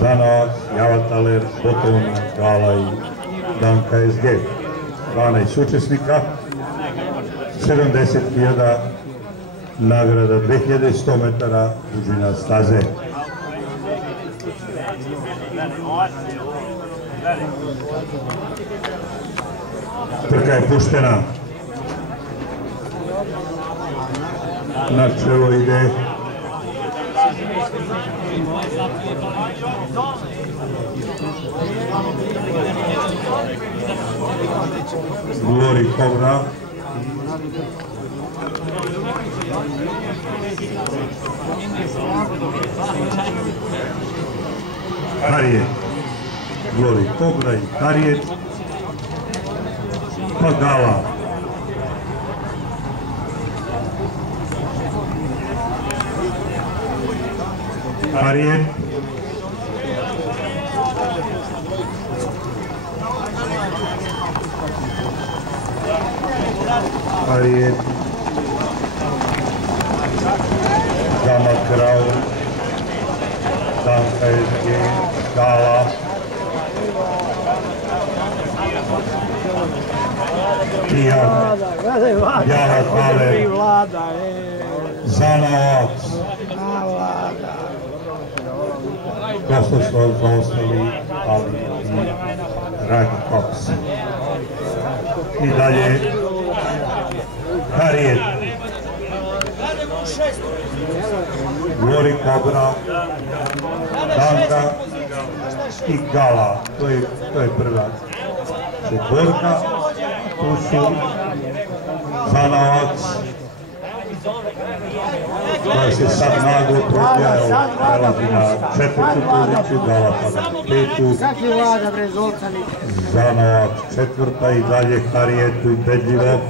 Zanovac, Javataler, Boton, Gala i Danka SG. 12 učesnika, 70.000 nagrada, 2100 metara dužina staze. Trka je puštena. Na čelo ide Glory Cobra. Harriet, Glory Cobra i Harriet, pa Gala. Harriet, Harriet, Gamma Crown, Danka SG, Gala, Tijan, Javataler, Zanovac. Dosta su zaostali, ali i Ryan Cox. I dalje Harriet, Glory Cobra, Danka i Gala. To je prva četvorka. Tu su Zanovac, koja se sad naglo probija, prelazi na četvrtu poziciju, Gala pada na petu, Zanovac četvrta i dalje Harriet ubedljivo,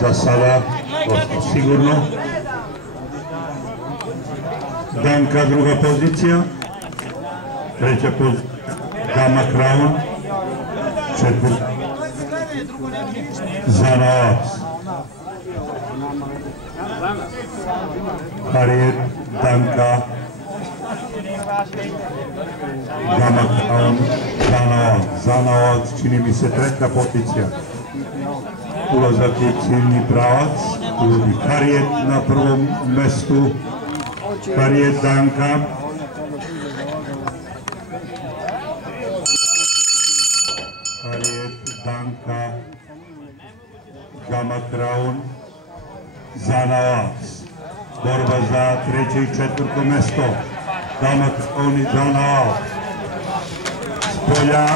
za sada dosta sigurno. Danka druga pozicija, treća pozicija Gamma Crown, četvrta Zanovac, Harriet, Danka, Gamma Crown, Zanovac, čini mi se treća pozicija. Ulazak je ciljni pravac, ulazi Harriet na prvom mestu, Harriet, Danka, Harriet, Danka, Gamma Crown, Zanovac. Borba za treće i četvrto mesto. Gamma Crown i Zanovac. Spolja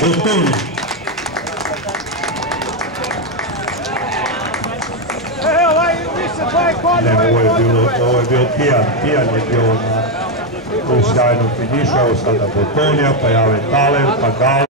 Boton. Ovo je bio Tijan. Tijan je bio u sjajnom finišu. Evo sada Botonija, pa Javataler, pa Gala.